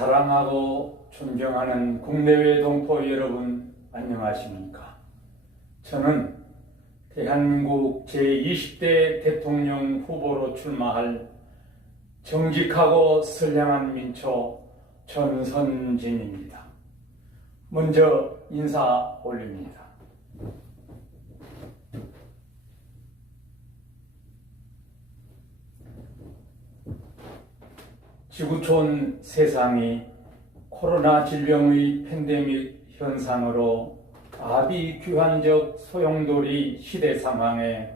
사랑하고 존경하는 국내외 동포 여러분, 안녕하십니까? 저는 대한민국 제20대 대통령 후보로 출마할 정직하고 선량한 민초 전선진입니다. 먼저 인사 올립니다. 지구촌 세상이 코로나 질병의 팬데믹 현상으로 아비규환적 소용돌이 시대 상황에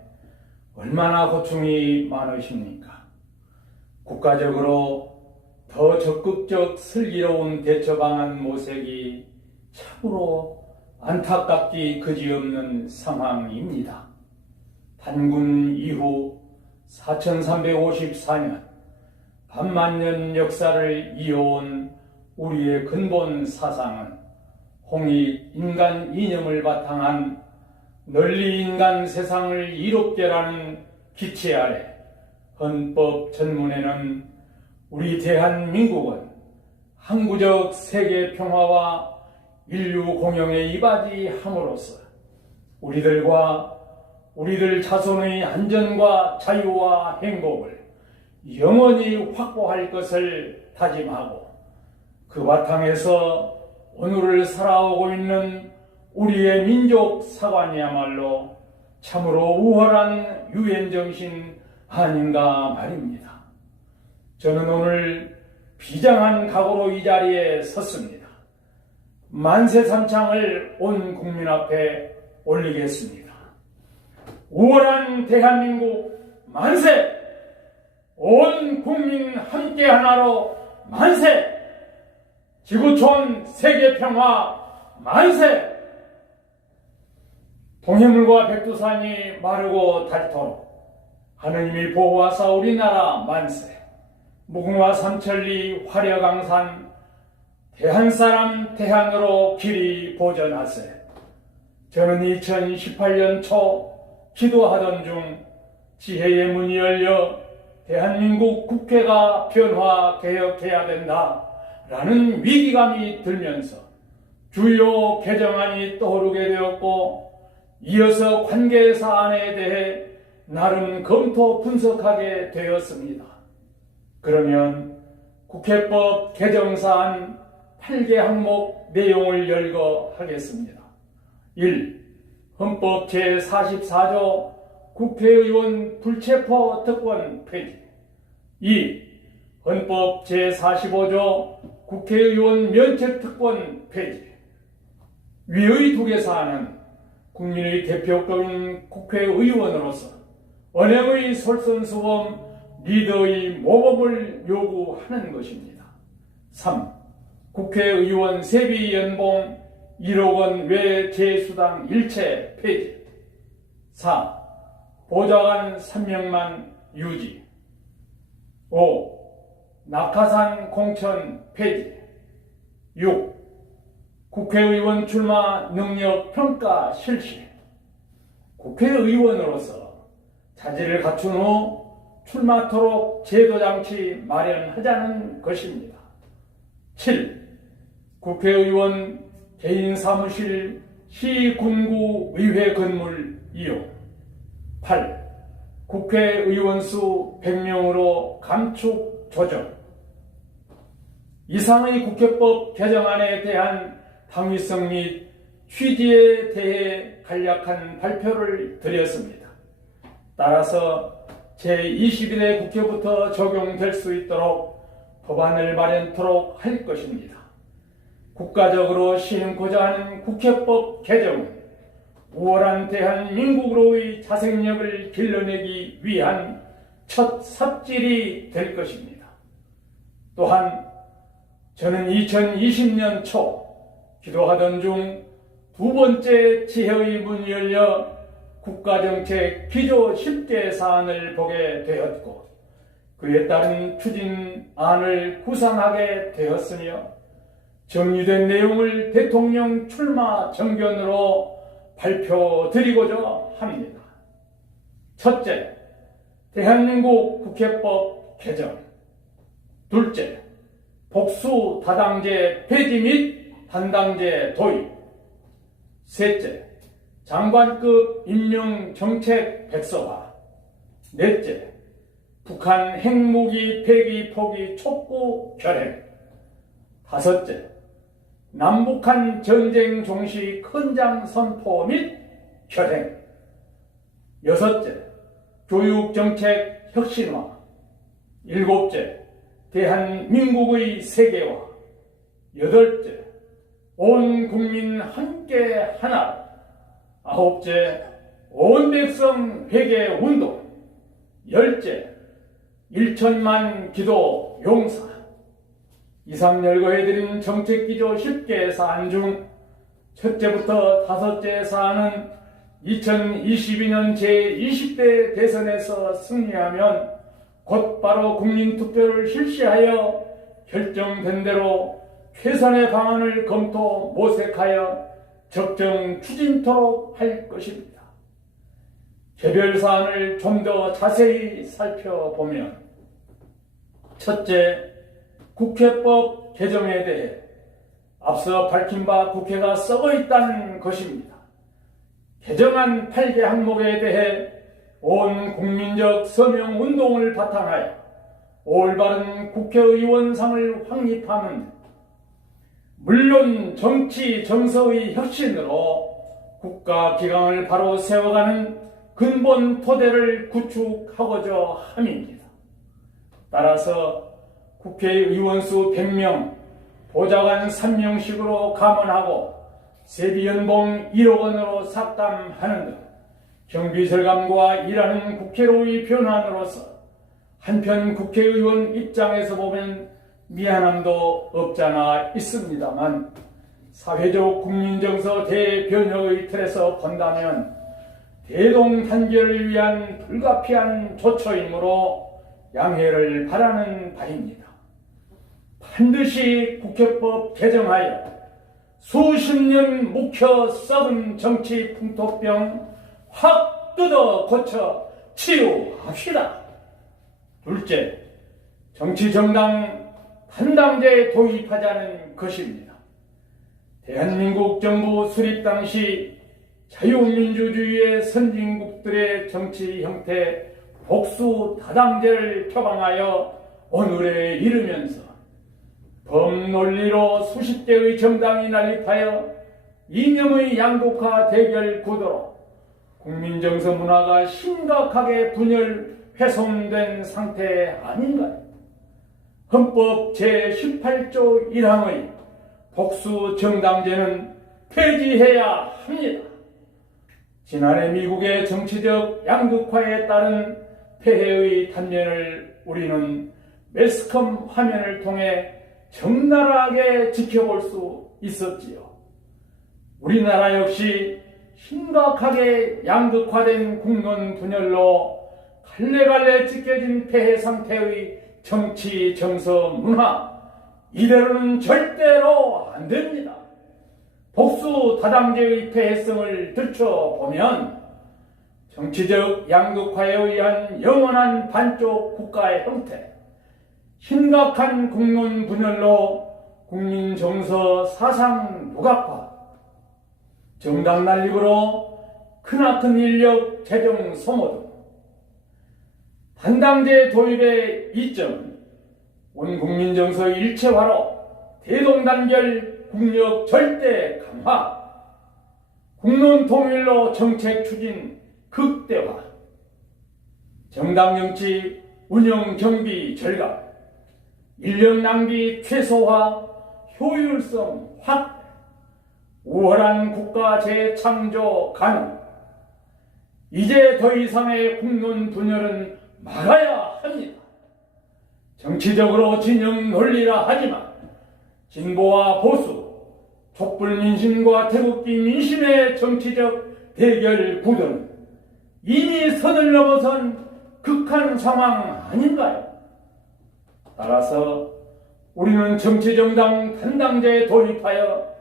얼마나 고충이 많으십니까? 국가적으로 더 적극적 슬기로운 대처 방안 모색이 참으로 안타깝기 그지없는 상황입니다. 단군 이후 4354년 반만년 역사를 이어온 우리의 근본 사상은 홍익 인간 이념을 바탕한 널리 인간 세상을 이롭게라는 기체 아래 헌법 전문에는 우리 대한민국은 항구적 세계 평화와 인류 공영에 이바지함으로써 우리들과 우리들 자손의 안전과 자유와 행복을 영원히 확보할 것을 다짐하고 그 바탕에서 오늘을 살아오고 있는 우리의 민족 사관이야말로 참으로 우월한 유엔정신 아닌가 말입니다. 저는 오늘 비장한 각오로 이 자리에 섰습니다. 만세삼창을 온 국민 앞에 올리겠습니다. 우월한 대한민국 만세! 온 국민 함께 하나로 만세! 지구촌 세계평화 만세! 동해물과 백두산이 마르고 닳도록 하느님이 보호하사 우리나라 만세! 무궁화 삼천리 화려강산 대한사람 대한으로 길이 보전하세. 저는 2018년 초 기도하던 중 지혜의 문이 열려 대한민국 국회가 변화 개혁해야 된다 라는 위기감이 들면서 주요 개정안이 떠오르게 되었고 이어서 관계 사안에 대해 나름 검토 분석하게 되었습니다. 그러면 국회법 개정사안 8개 항목 내용을 열거하겠습니다. 1. 헌법 제44조 국회의원 불체포 특권 폐지. 2. 헌법 제45조 국회의원 면책 특권 폐지. 위의 두 개 사안은 국민의 대표격인 국회의원으로서 언행의 솔선수범 리더의 모범을 요구하는 것입니다. 3. 국회의원 세비 연봉 1억 원 외 재수당 일체 폐지. 4. 보좌관 3명만 유지. 5. 낙하산 공천 폐지. 6. 국회의원 출마 능력 평가 실시. 국회의원으로서 자질을 갖춘 후 출마토록 제도장치 마련하자는 것입니다. 7. 국회의원 개인 사무실 시군구 의회 건물 이용. 8. 국회의원 수 100명으로 감축 조정. 이상의 국회법 개정안에 대한 당위성 및 취지에 대해 간략한 발표를 드렸습니다. 따라서 제21대 국회부터 적용될 수 있도록 법안을 마련토록 할 것입니다. 국가적으로 시행코자 하는 국회법 개정은 우월한 대한민국으로의 자생력을 길러내기 위한 첫 삽질이 될 것입니다. 또한 저는 2020년 초 기도하던 중 두 번째 지혜의 문이 열려 국가정책 기조 10개 사안을 보게 되었고 그에 따른 추진안을 구상하게 되었으며 정리된 내용을 대통령 출마 정견으로 발표드리고자 합니다. 첫째, 대한민국 국회법 개정. 둘째, 복수 다당제 폐지 및 단당제 도입. 셋째, 장관급 임명 정책 백서화. 넷째, 북한 핵무기 폐기 포기 촉구 결행. 다섯째, 남북한 전쟁 종시 헌장 선포 및 결행. 여섯째, 교육정책 혁신화. 일곱째, 대한민국의 세계화. 여덟째, 온 국민 함께 하나. 아홉째, 온 백성 회개 운동. 열째, 1천만 기도 용사. 이상 열거해드린 정책기조 10개 사안 중 첫째부터 다섯째 사안은 2022년 제20대 대선에서 승리하면 곧바로 국민투표를 실시하여 결정된 대로 최선의 방안을 검토 모색하여 적정 추진토록 할 것입니다. 개별 사안을 좀 더 자세히 살펴보면, 첫째, 국회법 개정에 대해 앞서 밝힌 바 국회가 썩어 있다는 것입니다. 개정안 8개 항목에 대해 온 국민적 서명운동을 바탕하여 올바른 국회의원상을 확립하는, 물론 정치 정서의 혁신으로 국가 기강을 바로 세워가는 근본 토대를 구축하고자 함입니다. 따라서 국회의원 수 100명, 보좌관 3명씩으로 감원하고 세비연봉 1억 원으로 삭감하는 등 경비 절감과 일하는 국회로의 변환으로서 한편 국회의원 입장에서 보면 미안함도 없잖아 있습니다만, 사회적 국민정서 대변혁의 틀에서 본다면 대동단결을 위한 불가피한 조처이므로 양해를 바라는 바입니다. 반드시 국회법 개정하여 수십 년 묵혀 썩은 정치 풍토병 확 뜯어 고쳐 치유합시다. 둘째, 정치정당 단당제 도입하자는 것입니다. 대한민국 정부 수립 당시 자유민주주의의 선진국들의 정치 형태 복수 다당제를 표방하여 오늘에 이르면서 범논리로 수십 개의 정당이 난립하여 이념의 양극화 대결 구도로 국민정서 문화가 심각하게 분열 훼손된 상태 아닌가요? 헌법 제18조 1항의 복수 정당제는 폐지해야 합니다. 지난해 미국의 정치적 양극화에 따른 폐해의 단면을 우리는 매스컴 화면을 통해 적나라하게 지켜볼 수 있었지요. 우리나라 역시 심각하게 양극화된 국론 분열로 갈래갈래 찢겨진 폐해 상태의 정치 정서 문화, 이대로는 절대로 안 됩니다. 복수 다당제의 폐해성을 들춰보면 정치적 양극화에 의한 영원한 반쪽 국가의 형태, 심각한 국론 분열로 국민 정서 사상 누각화, 정당 난립으로 크나큰 인력 재정 소모 등 단당제 도입의 이점은 온 국민 정서 일체화로 대동단결 국력 절대 강화, 국론 통일로 정책 추진 극대화, 정당 정치 운영 경비 절감, 인력 낭비 최소화, 효율성 확대, 우월한 국가 재창조 가능. 이제 더 이상의 국론 분열은 막아야 합니다. 정치적으로 진영 논리라 하지만 진보와 보수, 촛불 민심과 태극기 민심의 정치적 대결 구도는 이미 선을 넘어선 극한 상황 아닌가요? 따라서 우리는 정치정당 단당제 도입하여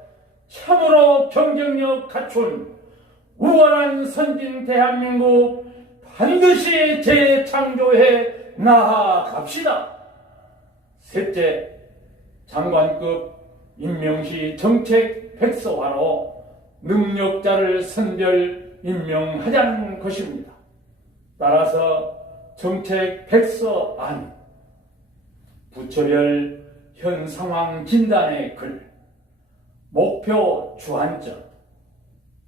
참으로 경쟁력 갖춘 우월한 선진 대한민국 반드시 재창조해 나아갑시다. 셋째, 장관급 임명시 정책 백서화로 능력자를 선별 임명하자는 것입니다. 따라서 정책 백서안, 부처별 현 상황 진단의 글, 목표 주안점,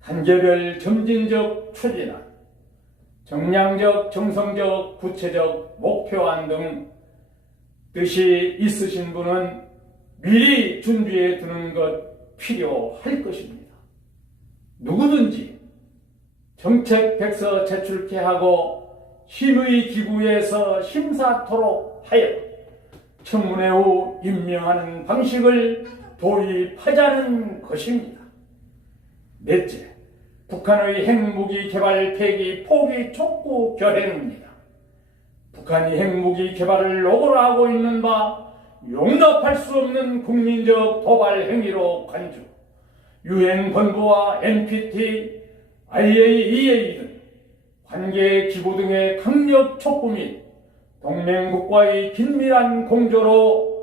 단계별 점진적 추진안, 정량적, 정성적, 구체적 목표안 등 뜻이 있으신 분은 미리 준비해 두는 것 필요할 것입니다. 누구든지 정책 백서 제출케 하고 심의 기구에서 심사토록 하여 청문회 후 임명하는 방식을 도입하자는 것입니다. 넷째, 북한의 핵무기 개발 폐기 포기 촉구 결행입니다. 북한이 핵무기 개발을 노고로 하고 있는 바 용납할 수 없는 국민적 도발 행위로 간주, 유엔 본부와 NPT, IAEA 등 관계 기구 등의 강력 촉구 및 동맹국과의 긴밀한 공조로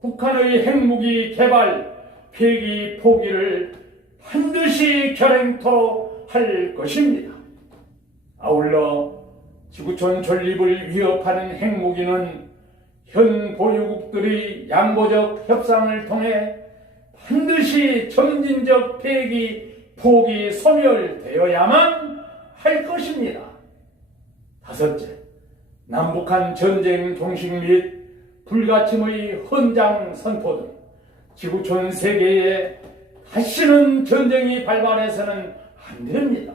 북한의 핵무기 개발, 폐기 포기를 반드시 결행토록 할 것입니다. 아울러 지구촌 존립을 위협하는 핵무기는 현 보유국들의 양보적 협상을 통해 반드시 점진적 폐기, 포기, 소멸되어야만 할 것입니다. 다섯째, 남북한 전쟁 종식 및 불가침의 헌장 선포 등 지구촌 세계에 다시는 전쟁이 발발해서는 안 됩니다.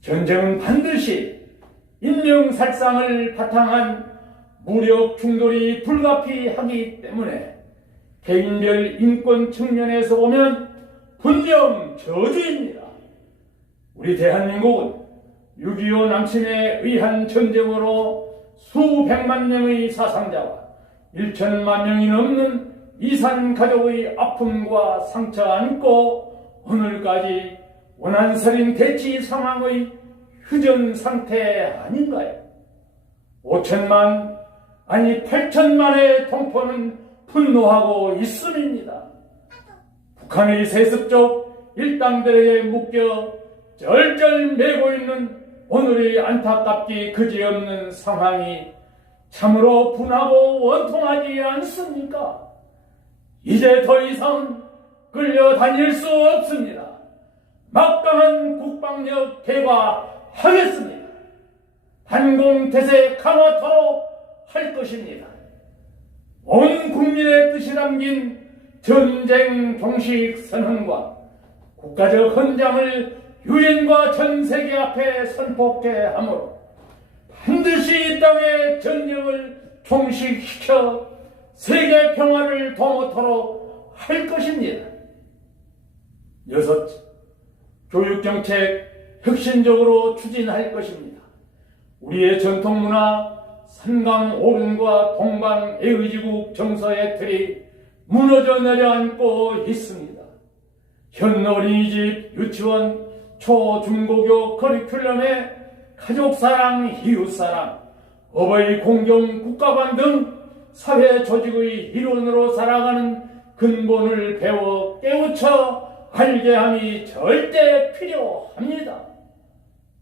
전쟁은 반드시 인명살상을 바탕한 무력 충돌이 불가피하기 때문에 개인별 인권 측면에서 보면 분명 저주입니다. 우리 대한민국은 6.25 남침에 의한 전쟁으로 수백만 명의 사상자와 1천만 명이 넘는 이산 가족의 아픔과 상처 안고 오늘까지 원한살인 대치 상황의 휴전 상태 아닌가요? 5천만 아니 8천만의 동포는 분노하고 있음입니다. 북한의 세습적 일당들에게 묶여 쩔쩔매고 있는 오늘의 안타깝기 그지없는 상황이 참으로 분하고 원통하지 않습니까? 이제 더 이상 끌려다닐 수 없습니다. 막강한 국방력 개과하겠습니다. 반공태세 강화토록 할 것입니다. 온 국민의 뜻이 담긴 전쟁 종식 선언과 국가적 헌장을 유엔과 전 세계 앞에 선포케 하므로 반드시 이 땅의 전쟁을 종식시켜 세계 평화를 도모토록 할 것입니다. 여섯째, 교육정책 혁신적으로 추진할 것입니다. 우리의 전통문화 삼강오륜과 동방애의지국 정서의 틀이 무너져 내려앉고 있습니다. 현 어린이집, 유치원, 초, 중고교 커리큘럼에 가족사랑, 이웃사랑, 어버이 공경, 국가관 등 사회조직의 일원으로 살아가는 근본을 배워 깨우쳐 알게 함이 절대 필요합니다.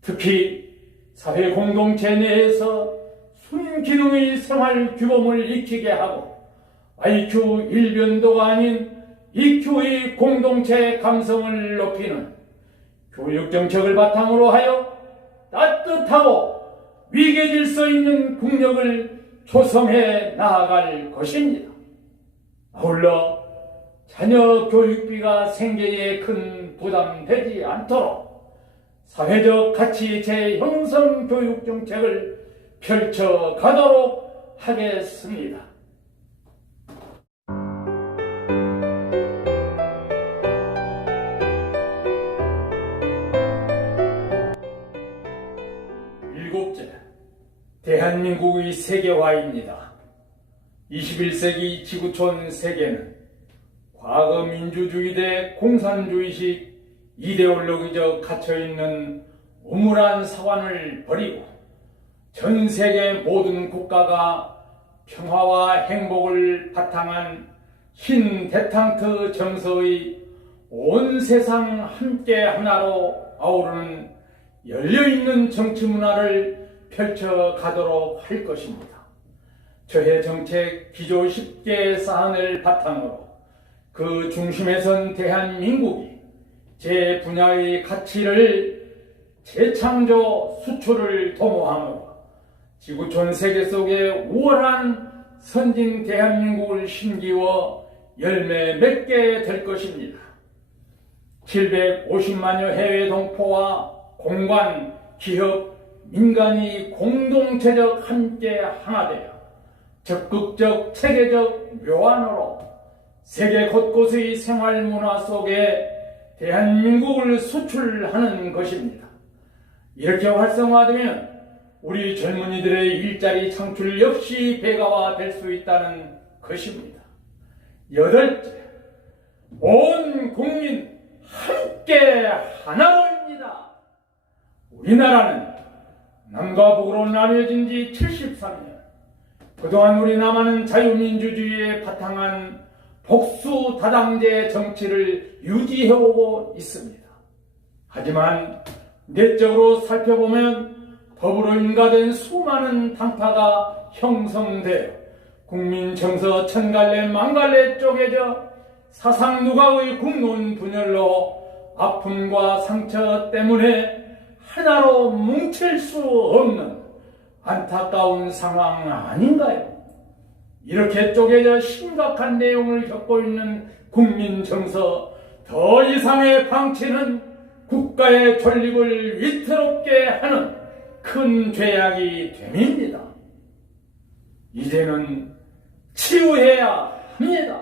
특히 사회공동체 내에서 순기능의 생활규범을 익히게 하고 IQ 일변도가 아닌 EQ의 공동체 감성을 높이는 교육정책을 바탕으로 하여 따뜻하고 위계질서 있는 국력을 조성해 나아갈 것입니다. 아울러 자녀 교육비가 생계에 큰 부담되지 않도록 사회적 가치 재형성 교육정책을 펼쳐가도록 하겠습니다. 일곱째, 대한민국의 세계화입니다. 21세기 지구촌 세계는 과거 민주주의 대 공산주의식 이데올로기적 갇혀있는 우물한 사관을 버리고 전 세계 모든 국가가 평화와 행복을 바탕한 흰 대탕트 정서의 온 세상 함께 하나로 아우르는 열려있는 정치 문화를 펼쳐가도록 할 것입니다. 저해 정책 기조 10개 사안을 바탕으로 그 중심에 선 대한민국이 제 분야의 가치를 재창조 수출을 도모함으로 지구촌 세계 속에 우월한 선진 대한민국을 심기워 열매 맺게 될 것입니다. 750만여 해외 동포와 공관, 기업, 민간이 공동체적 함께 하나되어 적극적 체계적 묘안으로 세계 곳곳의 생활 문화 속에 대한민국을 수출하는 것입니다. 이렇게 활성화되면 우리 젊은이들의 일자리 창출 역시 배가화될 수 있다는 것입니다. 8째, 온 국민 함께 하나로입니다. 우리나라는 남과 북으로 나뉘어진 지 73년. 그동안 우리 남한은 자유민주주의에 바탕한 복수 다당제 정치를 유지해오고 있습니다. 하지만 내적으로 살펴보면 법으로 인가된 수많은 당파가 형성되어 국민 정서 천갈래 만갈래 쪼개져 사상 누각의 국론 분열로 아픔과 상처 때문에 하나로 뭉칠 수 없는 안타까운 상황 아닌가요? 이렇게 쪼개져 심각한 내용을 겪고 있는 국민 정서, 더 이상의 방치는 국가의 존립을 위태롭게 하는 큰 죄악이 됨입니다. 이제는 치유해야 합니다.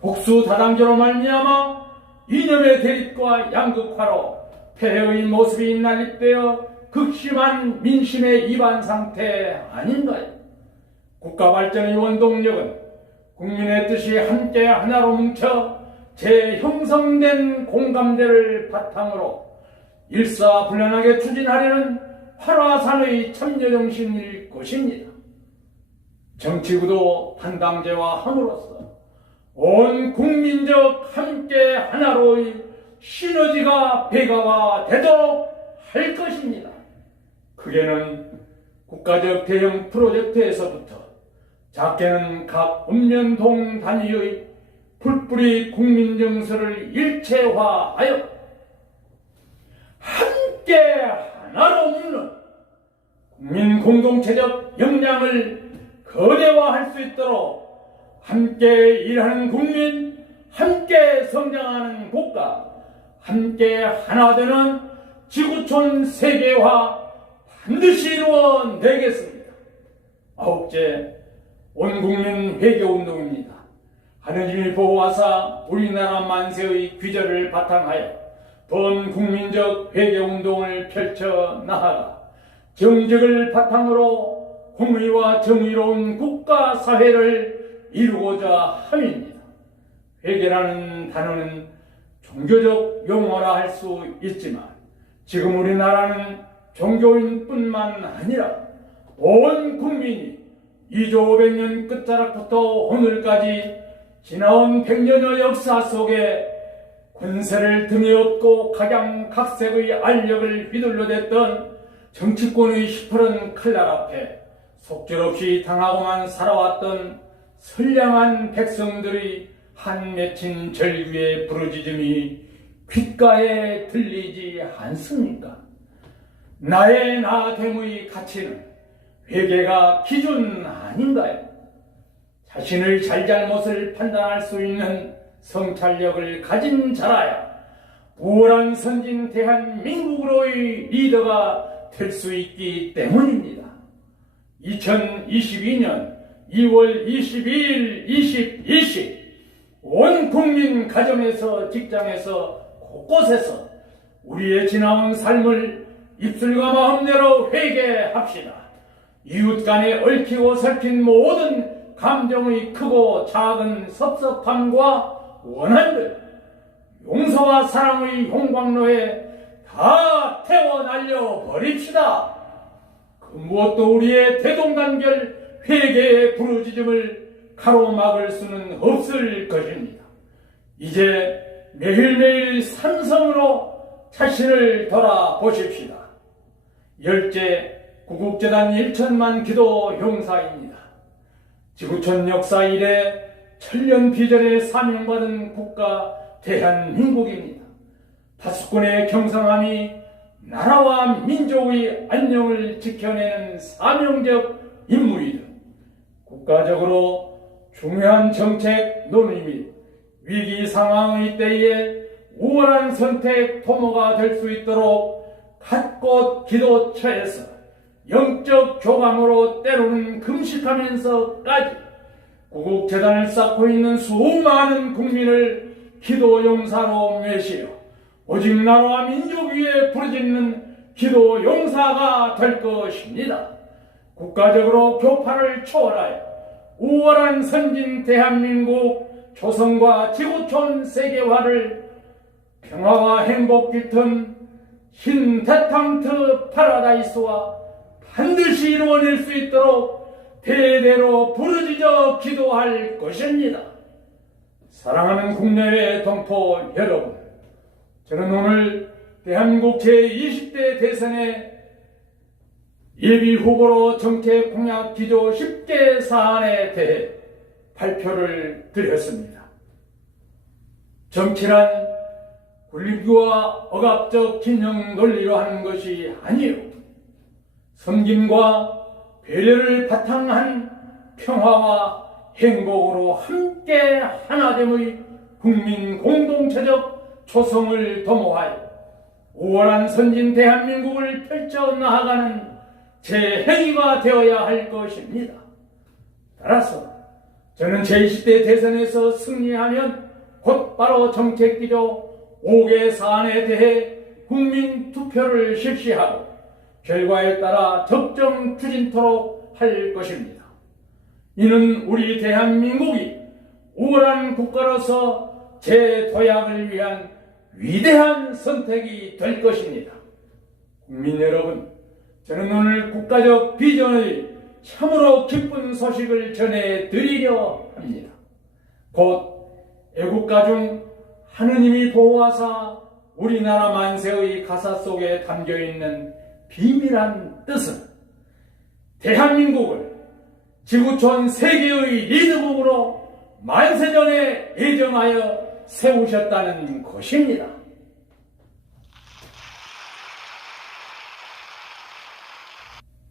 복수 다당제로 말미암아 이념의 대립과 양극화로 폐해의 모습이 난립되어 극심한 민심의 이반 상태 아닌가요? 국가 발전의 원동력은 국민의 뜻이 함께 하나로 뭉쳐 재형성된 공감대를 바탕으로 일사불란하게 추진하려는 활화산의 참여정신일 것입니다. 정치구도 한당제화함으로써 온 국민적 함께 하나로의 시너지가 배가화되도록 할 것입니다. 그게는 국가적 대형 프로젝트에서부터 작게는 각 읍면동 단위의 풀뿌리 국민정서를 일체화하여 함께 하나로 묶는 국민 공동체적 역량을 거대화할 수 있도록 함께 일하는 국민, 함께 성장하는 국가, 함께 하나 되는 지구촌 세계화 반드시 이루어내겠습니다. 9째, 온국민 회개운동입니다. 하느님이 보호하사 우리나라 만세의 귀절을 바탕하여 범국민적 회개운동을 펼쳐 나아가 정직을 바탕으로 공의와 정의로운 국가 사회를 이루고자 함입니다. 회개라는 단어는 종교적 용어라 할 수 있지만 지금 우리나라는 종교인뿐만 아니라 온 국민이 2조 500년 끝자락부터 오늘까지 지나온 100년의 역사 속에 권세를 등에 업고 각양각색의 알력을 휘둘러댔던 정치권의 시퍼런 칼날 앞에 속절없이 당하고만 살아왔던 선량한 백성들의 한 맺힌 절규의 부르짖음이 귓가에 들리지 않습니까? 나의 나됨의 가치는 회개가 기준 아닌가요? 자신의 잘잘못을 판단할 수 있는 성찰력을 가진 자라야 우월한 선진 대한민국으로의 리더가 될 수 있기 때문입니다. 2022년 2월 22일 2020 온 국민 가정에서 직장에서 곳곳에서 우리의 지나온 삶을 입술과 마음대로 회개합시다. 이웃 간에 얽히고 설킨 모든 감정의 크고 작은 섭섭함과 원한들, 용서와 사랑의 용광로에 다 태워 날려 버립시다. 그 무엇도 우리의 대동단결 회개의 부르짖음을 가로막을 수는 없을 것입니다. 이제 매일매일 삼성으로 자신을 돌아보십시다. 열째, 구국재단 1천만 기도 용사입니다. 지구촌 역사 이래 천년비전에 사명받은 국가 대한민국입니다. 파수꾼의 경성함이 나라와 민족의 안녕을 지켜내는 사명적 임무이듯 국가적으로 중요한 정책 논의 및 위기 상황의 때에 우월한 선택 도모가 될 수 있도록 갓곳 기도처에서 영적 교감으로 때로는 금식하면서까지 구국재단을 쌓고 있는 수많은 국민을 기도 용사로 메시려 오직 나라와 민족 위에 부르짖는 기도 용사가 될 것입니다. 국가적으로 교파를 초월하여 우월한 선진 대한민국 조성과 지구촌 세계화를 평화와 행복 깃든 흰 데탕트 파라다이스와 반드시 이루어낼 수 있도록 대대로 부르짖어 기도할 것입니다. 사랑하는 국내외 동포 여러분, 저는 오늘 대한민국 제20대 대선에 예비후보로 정책 공약 기조 10개 사안에 대해 발표를 드렸습니다. 정치란 굴리기와 억압적 진영 논리로 하는 것이 아니요, 섬김과 배려를 바탕한 평화와 행복으로 함께 하나됨의 국민 공동체적 조성을 도모하여 우월한 선진 대한민국을 펼쳐나가는 제 행위가 되어야 할 것입니다. 따라서 저는 제20대 대선에서 승리하면 곧바로 정책기조 5개 사안에 대해 국민 투표를 실시하고 결과에 따라 적정 추진토록 할 것입니다. 이는 우리 대한민국이 우월한 국가로서 재도약을 위한 위대한 선택이 될 것입니다. 국민 여러분, 저는 오늘 국가적 비전의 참으로 기쁜 소식을 전해드리려 합니다. 곧 애국가 중 하느님이 보호하사 우리나라 만세의 가사 속에 담겨있는 비밀한 뜻은 대한민국을 지구촌 세계의 리더국으로 만세전에 예정하여 세우셨다는 것입니다.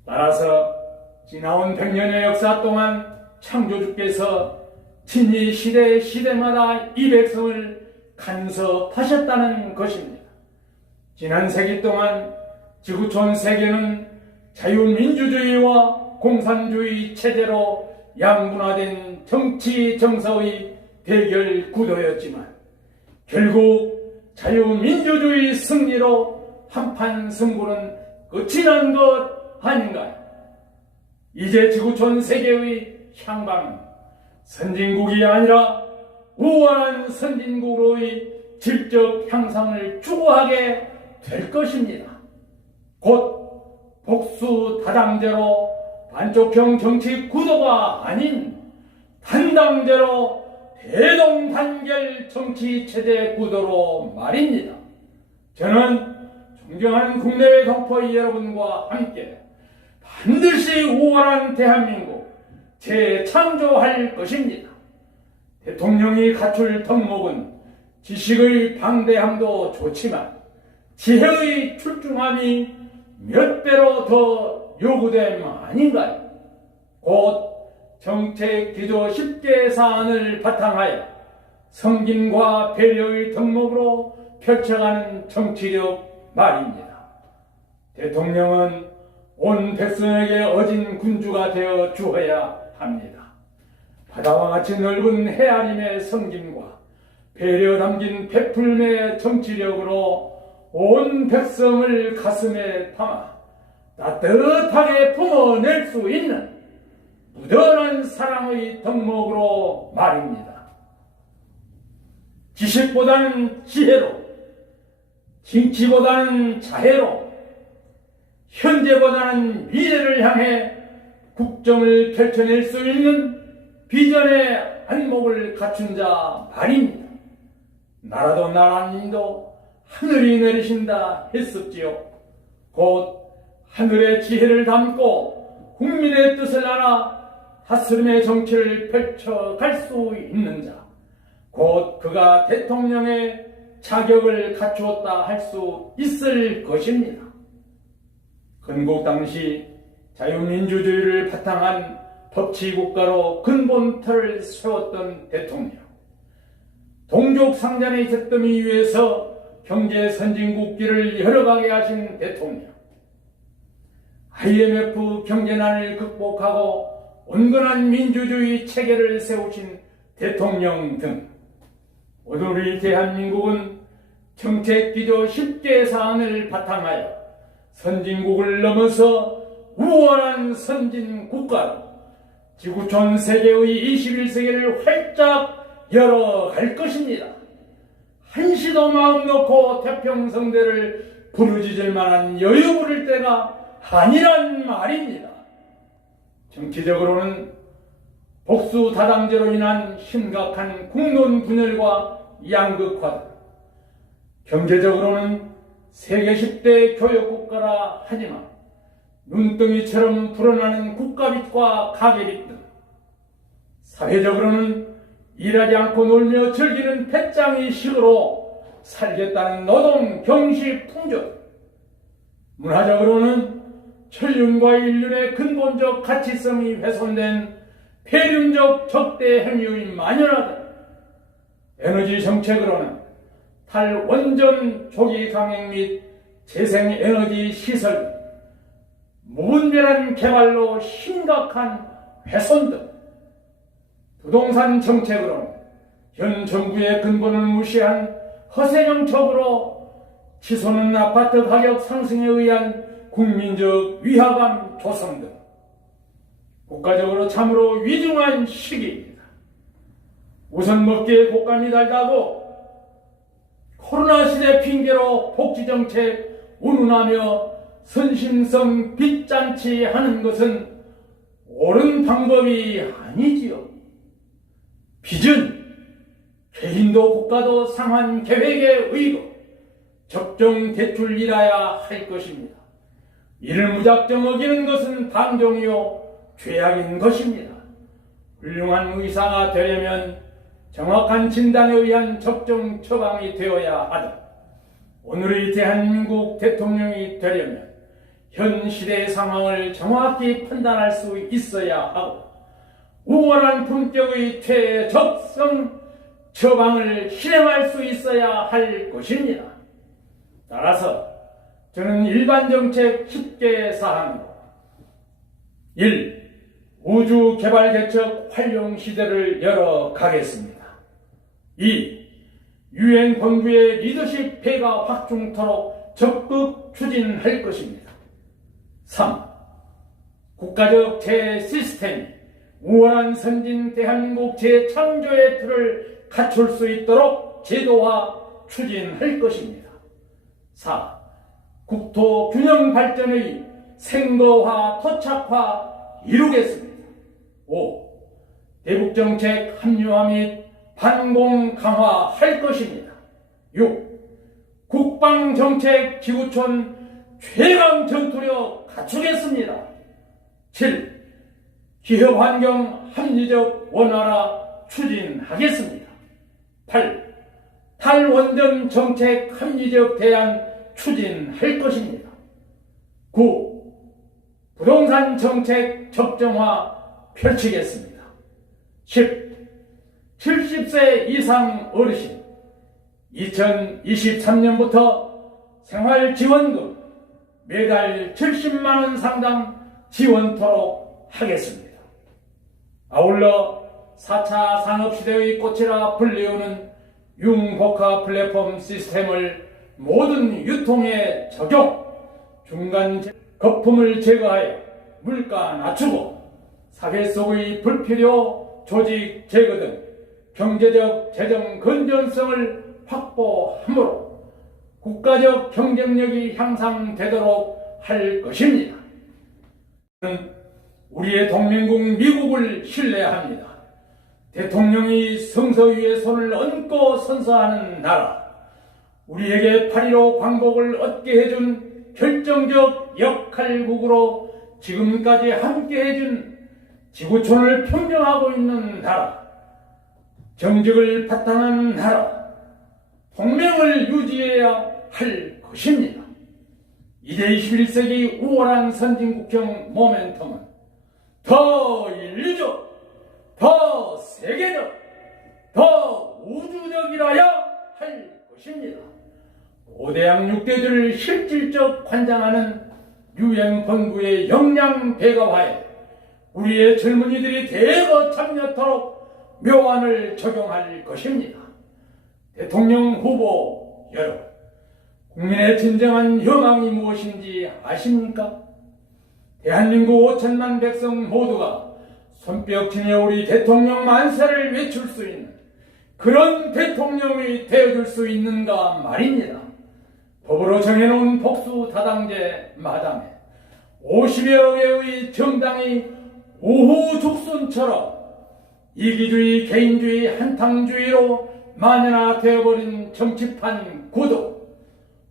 따라서 지나온 100년의 역사 동안 창조주께서 친히 시대마다 이 백성을 간섭하셨다는 것입니다. 지난 세기 동안 지구촌 세계는 자유민주주의와 공산주의 체제로 양분화된 정치 정서의 대결 구도였지만 결국 자유민주주의 승리로 한판 승부는 끝이 난 것 아닌가요? 이제 지구촌 세계의 향방은 선진국이 아니라 우월한 선진국으로의 질적 향상을 추구하게 될 것입니다. 곧 복수 다당제로 반쪽형 정치 구도가 아닌 단당제로 대동단결 정치 체제 구도로 말입니다. 저는 존경하는 국내외 동포 여러분과 함께 반드시 우월한 대한민국 재창조할 것입니다. 대통령이 갖출 덕목은 지식의 방대함도 좋지만 지혜의 출중함이 몇 배로 더 요구됨 아닌가요? 곧 정책 기조 10개 사안을 바탕하여 섬김과 배려의 덕목으로 펼쳐가는 정치력 말입니다. 대통령은 온 백성에게 어진 군주가 되어 주어야 합니다. 바다와 같이 넓은 헤아림의 섬김과 배려 담긴 베풀매 정치력으로 온 백성을 가슴에 담아 따뜻하게 품어낼 수 있는 무던한 사랑의 덕목으로 말입니다. 지식보다는 지혜로, 정치보다는 자애로, 현재보다는 미래를 향해 국정을 펼쳐낼 수 있는 비전의 안목을 갖춘 자 말입니다. 나라도 나라님도 하늘이 내리신다 했었지요. 곧 하늘의 지혜를 담고 국민의 뜻을 알아 다스림의 정치를 펼쳐갈 수 있는 자, 곧 그가 대통령의 자격을 갖추었다 할 수 있을 것입니다. 건국 당시 자유민주주의를 바탕한 법치국가로 근본틀을 세웠던 대통령, 동족상잔의 잿더미 위에서 경제 선진국길을 열어가게 하신 대통령, IMF 경제난을 극복하고 온건한 민주주의 체계를 세우신 대통령 등 오늘 우리 대한민국은 정책기조 10개 사안을 바탕하여 선진국을 넘어서 우월한 선진국가로 지구촌 세계의 21세기를 활짝 열어갈 것입니다. 한시도 마음 놓고 태평성대를 부르짖을 만한 여유 부릴 때가 아니란 말입니다. 정치적으로는 복수 다당제로 인한 심각한 국론 분열과 양극화, 경제적으로는 세계 10대 교역국가라 하지만 눈덩이처럼 불어나는 국가빚과 가계빚 등, 사회적으로는 일하지 않고 놀며 즐기는 배짱이식으로 살겠다는 노동 경시 풍조, 문화적으로는 천륜과 인륜의 근본적 가치성이 훼손된 폐륜적 적대 행위의 만연하다. 에너지 정책으로는 탈원전 조기 강행 및 재생에너지 시설, 무분별한 개발로 심각한 훼손 등, 부동산 정책으로는 현 정부의 근본을 무시한 허세 정책으로 치솟는 아파트 가격 상승에 의한 국민적 위화감 조성 등 국가적으로 참으로 위중한 시기입니다. 우선 먹기에 곶감이 달다고 코로나 시대 핑계로 복지정책 운운하며 선심성 빚잔치 하는 것은 옳은 방법이 아니지요. 빚은 개인도 국가도 상한 계획에 의거 적정 대출이라야 할 것입니다. 이를 무작정 어기는 것은 방종이요 죄악인 것입니다. 훌륭한 의사가 되려면 정확한 진단에 의한 적정 처방이 되어야 하다. 오늘의 대한민국 대통령이 되려면 현 시대의 상황을 정확히 판단할 수 있어야 하고 우월한 품격의 최적성 처방을 실행할 수 있어야 할 것입니다. 따라서 저는 일반 정책 10개 사항으로 1. 우주 개발 개척 활용 시대를 열어가겠습니다. 2. 유엔 본부의 리더십 폐가 확충토록 적극 추진할 것입니다. 3. 국가적 재시스템이 우월한 선진 대한민국 재창조의 틀을 갖출 수 있도록 제도화 추진할 것입니다. 4. 국토 균형 발전의 생도화, 토착화 이루겠습니다. 5. 대북정책 합리화 및 반공 강화할 것입니다. 6. 국방정책 지구촌 최강 전투력 갖추겠습니다. 7. 기후환경 합리적 원활화 추진하겠습니다. 8. 탈원전 정책 합리적 대안 추진할 것입니다. 9. 부동산 정책 적정화 펼치겠습니다. 10. 70세 이상 어르신 2023년부터 생활지원금 매달 70만원 상당 지원토록 하겠습니다. 아울러 4차 산업시대의 꽃이라 불리우는 융복합 플랫폼 시스템을 모든 유통에 적용, 중간 거품을 제거하여 물가 낮추고 사회 속의 불필요 조직 제거 등 경제적 재정 건전성을 확보하므로 국가적 경쟁력이 향상되도록 할 것입니다. 우리의 동맹국 미국을 신뢰합니다. 대통령이 성서 위에 손을 얹고 선서하는 나라, 우리에게 8.15 광복을 얻게 해준 결정적 역할국으로 지금까지 함께 해준 지구촌을 평정하고 있는 나라, 정직을 바탕한 나라, 동맹을 유지해야 할 것입니다. 이제 21세기 우월한 선진국형 모멘텀은 더 인류적, 더 세계적, 더 우주적이라야 할 것입니다. 고대양 6대들을 실질적 관장하는 유엔 본부의 역량 배가화에 우리의 젊은이들이 대거 참여토록 묘안을 적용할 것입니다. 대통령 후보 여러분, 국민의 진정한 희망이 무엇인지 아십니까? 대한민국 5천만 백성 모두가 손뼉치며 우리 대통령 만세를 외칠 수 있는 그런 대통령이 되어줄 수 있는가 말입니다. 법으로 정해놓은 복수 다당제 마당에 50여 개의 정당이 우후죽순처럼 이기주의, 개인주의, 한탕주의로 만연화되어버린 정치판 구도,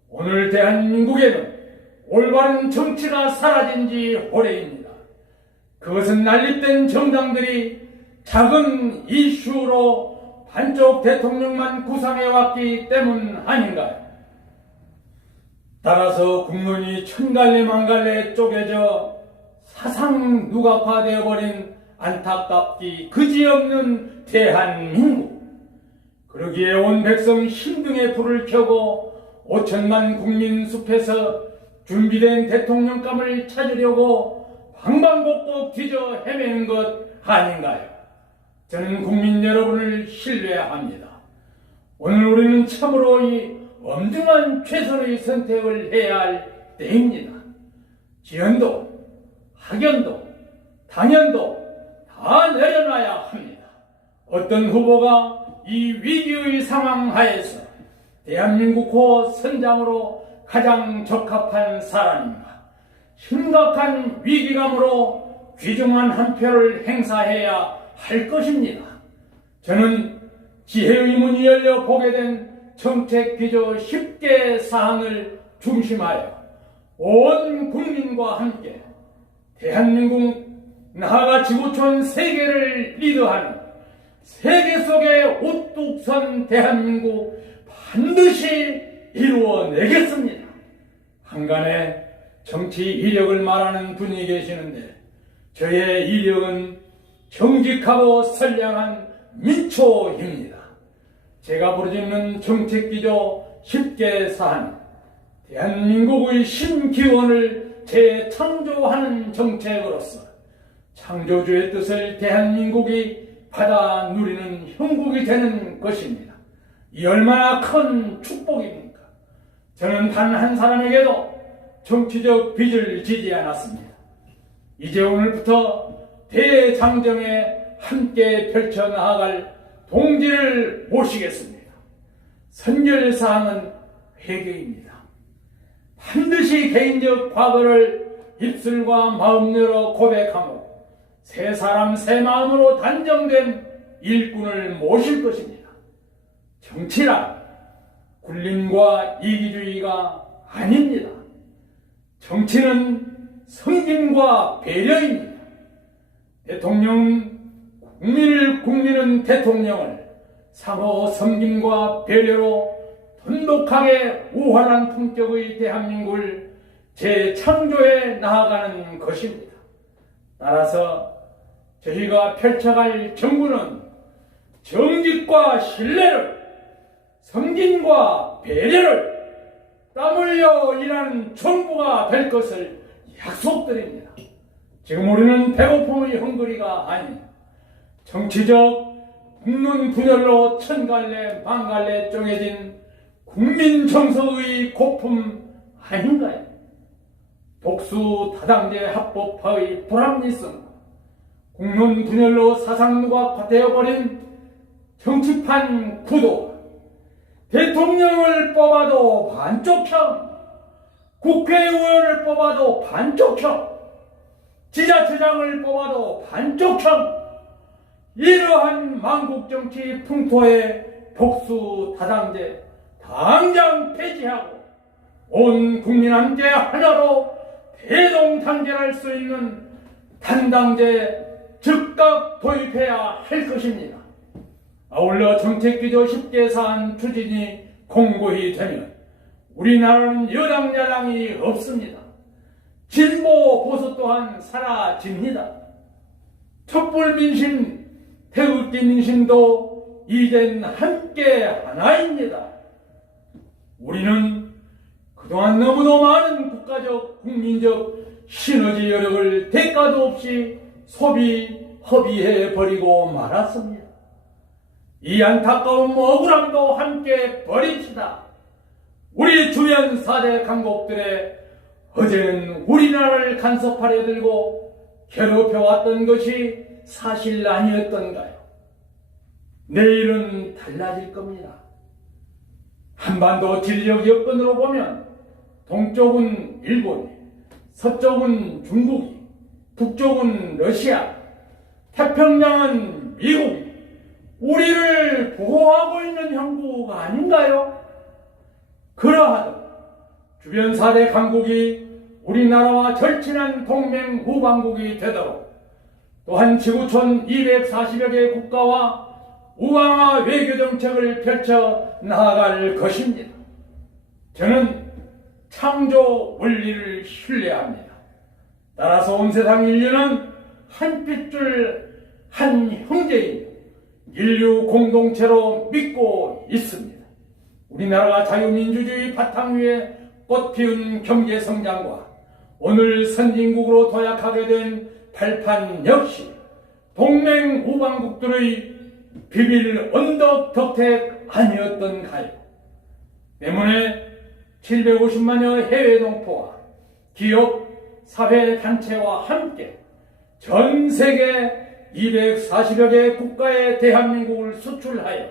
오늘 대한민국에는 올바른 정치가 사라진 지 오래입니다. 그것은 난립된 정당들이 작은 이슈로 반쪽 대통령만 구상해왔기 때문 아닌가요? 따라서 국론이 천갈래 만갈래 쪼개져 사상 누각화되어버린 안타깝기 그지없는 대한민국. 그러기에 온 백성 심등의 불을 켜고 5천만 국민 숲에서 준비된 대통령감을 찾으려고 방방곡곡 뒤져 헤매는 것 아닌가요? 저는 국민 여러분을 신뢰합니다. 오늘 우리는 참으로 이 엄중한 최선의 선택을 해야 할 때입니다. 지연도, 학연도, 당연도 다 내려놔야 합니다. 어떤 후보가 이 위기의 상황 하에서 대한민국 선장으로 가장 적합한 사람인가? 심각한 위기감으로 귀중한 한 표를 행사해야 할 것입니다. 저는 지혜의 문이 열려 보게 된 정책 기조 10개 사항을 중심하여 온 국민과 함께 대한민국, 나아가 지구촌 세계를 리드하는 세계 속에 우뚝 선 대한민국 반드시 이루어내겠습니다. 한간에 정치 이력을 말하는 분이 계시는데, 저의 이력은 정직하고 선량한 민초입니다. 제가 부르짖는 정책기조 10개 사안, 대한민국의 신기원을 재창조하는 정책으로서 창조주의 뜻을 대한민국이 받아 누리는 형국이 되는 것입니다. 이 얼마나 큰 축복입니까? 저는 단 한 사람에게도 정치적 빚을 지지 않았습니다. 이제 오늘부터 대장정에 함께 펼쳐나갈 동지를 모시겠습니다. 선결사항은 회개입니다. 반드시 개인적 과거를 입술과 마음 열어 고백하므로 새 사람 새 마음으로 단정된 일꾼을 모실 것입니다. 정치란 굴림과 이기주의가 아닙니다. 정치는 성김과 배려입니다. 국민은 대통령을 상호 섬김과 배려로 돈독하게 우환한 품격의 대한민국을 재창조해 나아가는 것입니다. 따라서 저희가 펼쳐갈 정부는 정직과 신뢰를, 섬김과 배려를 땀 흘려 일하는 정부가 될 것을 약속드립니다. 지금 우리는 배고픔의 헝거리가 아닌 정치적 국론 분열로 천갈래 만갈래 쪼개진 국민 정서의 고품 아닌가요? 독수 다당제 합법화의 불합리성, 국론 분열로 사상누가 되어버린 정치판 구도, 대통령을 뽑아도 반쪽형, 국회의원을 뽑아도 반쪽형, 지자체장을 뽑아도 반쪽형. 이러한 망국정치 풍토의 복수타당제 당장 폐지하고 온 국민 함께 하나로 대동단결할 수 있는 단당제 즉각 도입해야 할 것입니다. 아울러 정책기조 10개 사안 추진이 공고히 되면 우리나라는 여당 야당이 없습니다. 진보 보수 또한 사라집니다. 촛불민심, 태극기 민심도 이젠 함께 하나입니다. 우리는 그동안 너무도 많은 국가적, 국민적 시너지 여력을 대가도 없이 허비해버리고 말았습니다. 이 안타까운 억울함도 함께 버립시다. 우리 주변 4대 강국들의 어제는 우리나라를 간섭하려 들고 괴롭혀왔던 것이 사실 아니었던가요? 내일은 달라질 겁니다. 한반도 지리적 여건으로 보면 동쪽은 일본이, 서쪽은 중국이, 북쪽은 러시아, 태평양은 미국이 우리를 보호하고 있는 형국 아닌가요? 그러하듯 주변 4대 강국이 우리나라와 절친한 동맹 후방국이 되도록 또한 지구촌 240여 개 국가와 우방화 외교정책을 펼쳐 나아갈 것입니다. 저는 창조 원리를 신뢰합니다. 따라서 온 세상 인류는 한 핏줄 한 형제인 인류 공동체로 믿고 있습니다. 우리나라가 자유민주주의 바탕 위에 꽃피운 경제성장과 오늘 선진국으로 도약하게 된 발판 역시 동맹 우방국들의 비밀 언덕 덕택 아니었던가요? 때문에 750만여 해외 동포와 기업, 사회단체와 함께 전 세계 240여 개 국가의 대한민국을 수출하여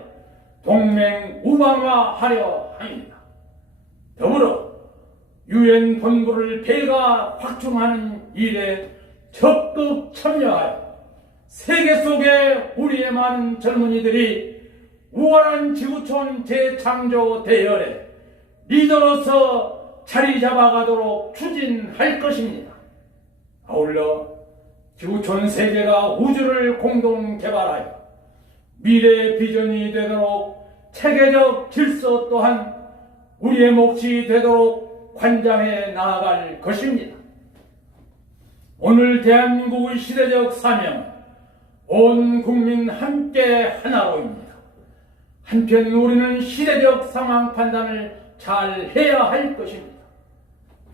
동맹 우방화하려 합니다. 더불어 유엔 본부를 배가 확충하는 일에 적극 참여하여 세계 속에 우리의 많은 젊은이들이 우월한 지구촌 재창조 대열에 리더로서 자리 잡아가도록 추진할 것입니다. 아울러 지구촌 세계가 우주를 공동 개발하여 미래의 비전이 되도록 체계적 질서 또한 우리의 몫이 되도록 관장해 나아갈 것입니다. 오늘 대한민국의 시대적 사명은 온 국민 함께 하나로입니다. 한편 우리는 시대적 상황 판단을 잘 해야 할 것입니다.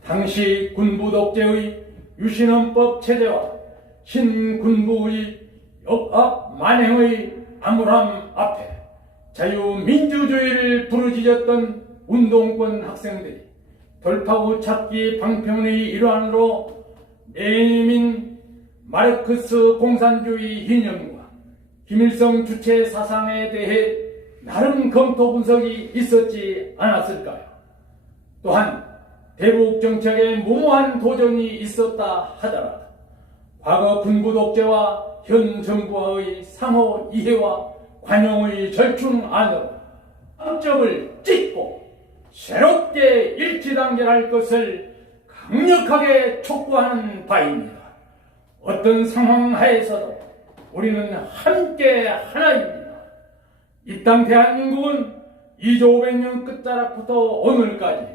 당시 군부 독재의 유신헌법 체제와 신군부의 억압 만행의 암울함 앞에 자유민주주의를 부르짖었던 운동권 학생들이 돌파구 찾기 방편의 일환으로 레닌 마르크스 공산주의 이념과 김일성 주체 사상에 대해 나름 검토 분석이 있었지 않았을까요? 또한 대북 정책에 무모한 도전이 있었다 하더라도 과거 군부 독재와 현 정부와의 상호 이해와 관용의 절충 안으로 방점을 찍고 새롭게 일치단결할 것을 강력하게 촉구하는 바입니다. 어떤 상황 하에서도 우리는 함께 하나입니다. 이 땅 대한민국은 2조 500년 끝자락부터 오늘까지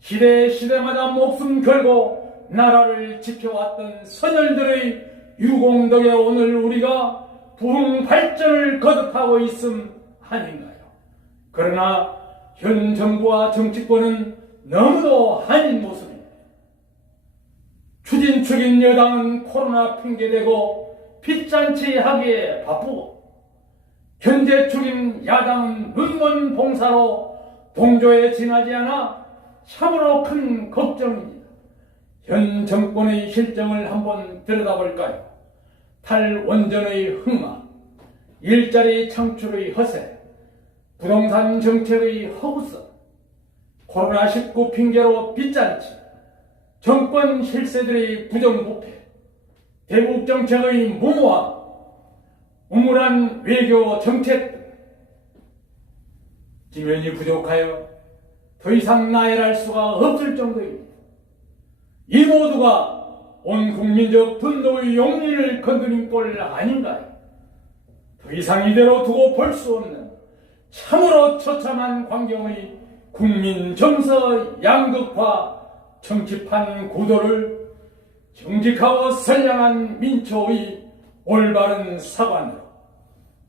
시대마다 목숨 걸고 나라를 지켜왔던 선열들의 유공덕에 오늘 우리가 부흥 발전을 거듭하고 있음 아닌가요? 그러나 현 정부와 정치권은 너무도 아닌 모습입니다. 추진 축인 여당은 코로나 핑계대고 핏잔치 하기에 바쁘고 현재 축인 야당은 눈먼 봉사로 동조에 지나지 않아 참으로 큰 걱정입니다. 현 정권의 실정을 한번 들여다볼까요? 탈원전의 흑막, 일자리 창출의 허세, 부동산 정책의 허구성, 코로나19 핑계로 빚잔치, 정권 실세들의 부정부패, 대북 정책의 무모함, 우물한 외교 정책 등 지면이 부족하여 더 이상 나열할 수가 없을 정도입니다. 이 모두가 온 국민적 분노의 용리를 건드린 꼴 아닌가요? 더 이상 이대로 두고 볼 수 없는 참으로 처참한 광경의 국민 정서 양극화 정치판 구도를 정직하고 선량한 민초의 올바른 사관으로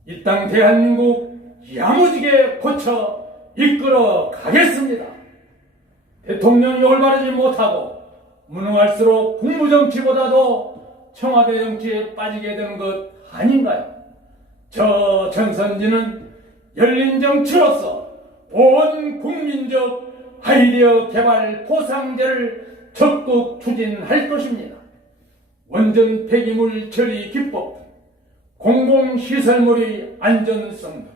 이 땅 대한민국 야무지게 고쳐 이끌어 가겠습니다. 대통령이 올바르지 못하고 무능할수록 국무정치보다도 청와대 정치에 빠지게 되는 것 아닌가요? 저 전선지는 열린 정치로서 온 국민적 아이디어 개발 포상제를 적극 추진할 것입니다. 원전 폐기물 처리 기법 등 공공시설물의 안전성 등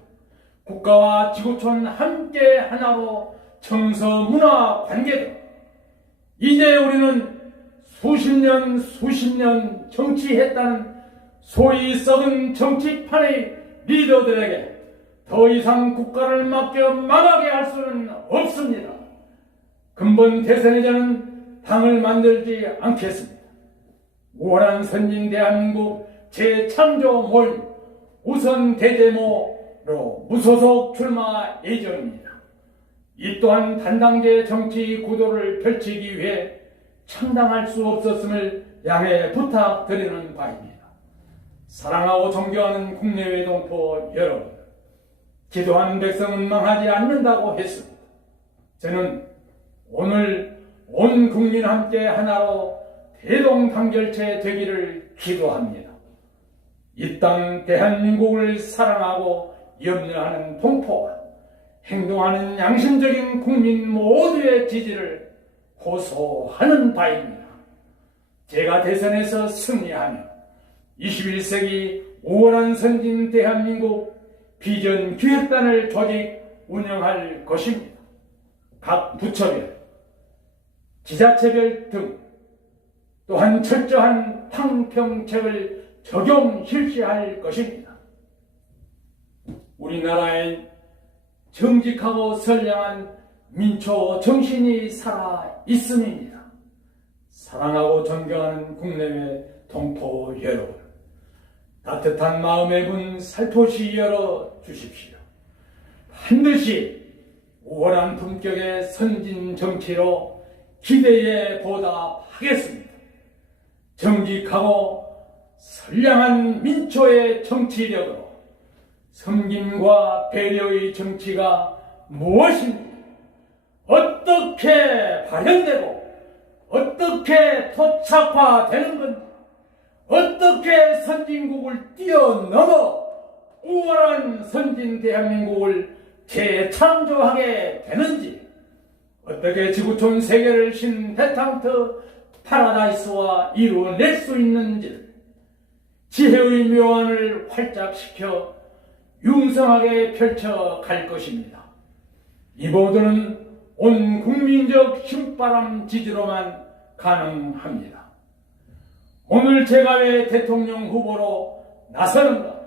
국가와 지구촌 함께 하나로 청서 문화 관계 등 이제 우리는 수십 년 정치했다는 소위 썩은 정치판의 리더들에게 더 이상 국가를 맡겨 망하게 할 수는 없습니다. 근본 대선에 저는 당을 만들지 않겠습니다. 우월한 선진 대한민국 재창조 모임 우선 대제모로 무소속 출마 예정입니다. 이 또한 단당제 정치 구도를 펼치기 위해 창당할 수 없었음을 양해 부탁드리는 바입니다. 사랑하고 존경하는 국내외 동포 여러분, 기도한 백성은 망하지 않는다고 했습니다. 저는 오늘 온 국민 함께 하나로 대동단결체 되기를 기도합니다. 이 땅 대한민국을 사랑하고 염려하는 동포와 행동하는 양심적인 국민 모두의 지지를 호소하는 바입니다. 제가 대선에서 승리하며 21세기 우월한 선진 대한민국 비전기획단을 조직 운영할 것입니다. 각 부처별, 지자체별 등 또한 철저한 탕평책을 적용 실시할 것입니다. 우리나라엔 정직하고 선량한 민초 정신이 살아 있음입니다. 사랑하고 존경하는 국내외 동포 여러분, 따뜻한 마음의 문 살포시 열어 주십시오. 반드시 우월한 품격의 선진 정치로 기대에 보답하겠습니다. 정직하고 선량한 민초의 정치력으로 섬김과 배려의 정치가 무엇입니까? 어떻게 발현되고 어떻게 토착화되는 건지, 어떻게 선진국을 뛰어넘어 우월한 선진 대한민국을 재창조하게 되는지, 어떻게 지구촌 세계를 신대탕트 파라다이스와 이루어낼 수 있는지를 지혜의 묘안을 활짝시켜 융성하게 펼쳐갈 것입니다. 이 모두는 온 국민적 힘바람 지지로만 가능합니다. 오늘 제가 왜 대통령 후보로 나서는가?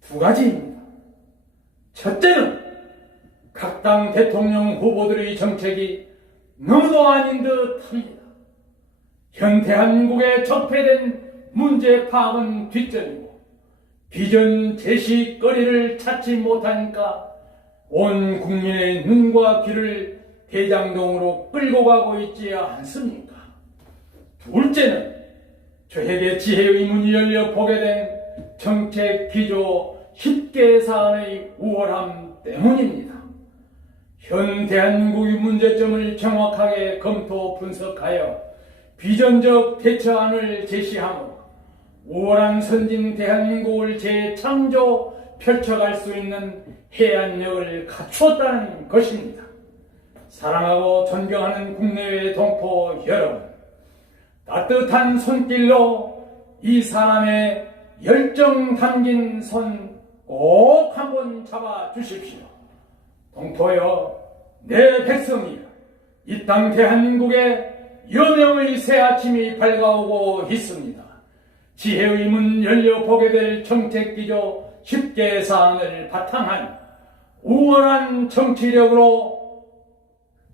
두 가지입니다. 첫째는 각 당 대통령 후보들의 정책이 너무도 아닌 듯합니다. 현 대한민국에 적폐된 문제 파악은 뒷전이고 비전 제시거리를 찾지 못하니까 온 국민의 눈과 귀를 대장동으로 끌고 가고 있지 않습니까? 둘째는 저에게 지혜의 문이 열려 보게 된 정책 기조 10개 사안의 우월함 때문입니다. 현 대한민국의 문제점을 정확하게 검토 분석하여 비전적 대처안을 제시하므로 우월한 선진 대한민국을 재창조 펼쳐갈 수 있는 해안력을 갖추었다는 것입니다. 사랑하고 존경하는 국내외 동포 여러분, 따뜻한 손길로 이 사람의 열정 담긴 손 꼭 한번 잡아 주십시오. 동포여, 내 백성이여, 이 땅 대한민국에 연애의 새 아침이 밝아오고 있습니다. 지혜의 문 열려보게 될 정책기조 10개 사안을 바탕한 우월한 정치력으로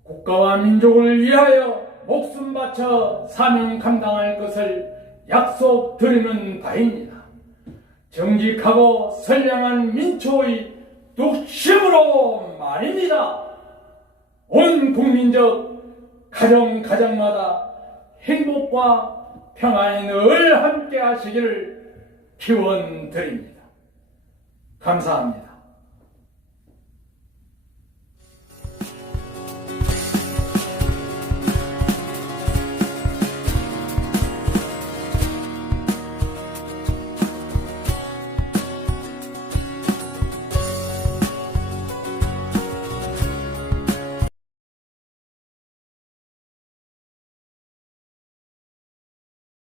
국가와 민족을 위하여 목숨 바쳐 사명 감당할 것을 약속드리는 바입니다. 정직하고 선량한 민초의 뚝심으로 말입니다. 온 국민적 가정가정마다 행복과 평안이 늘 함께 하시기를 기원드립니다. 감사합니다.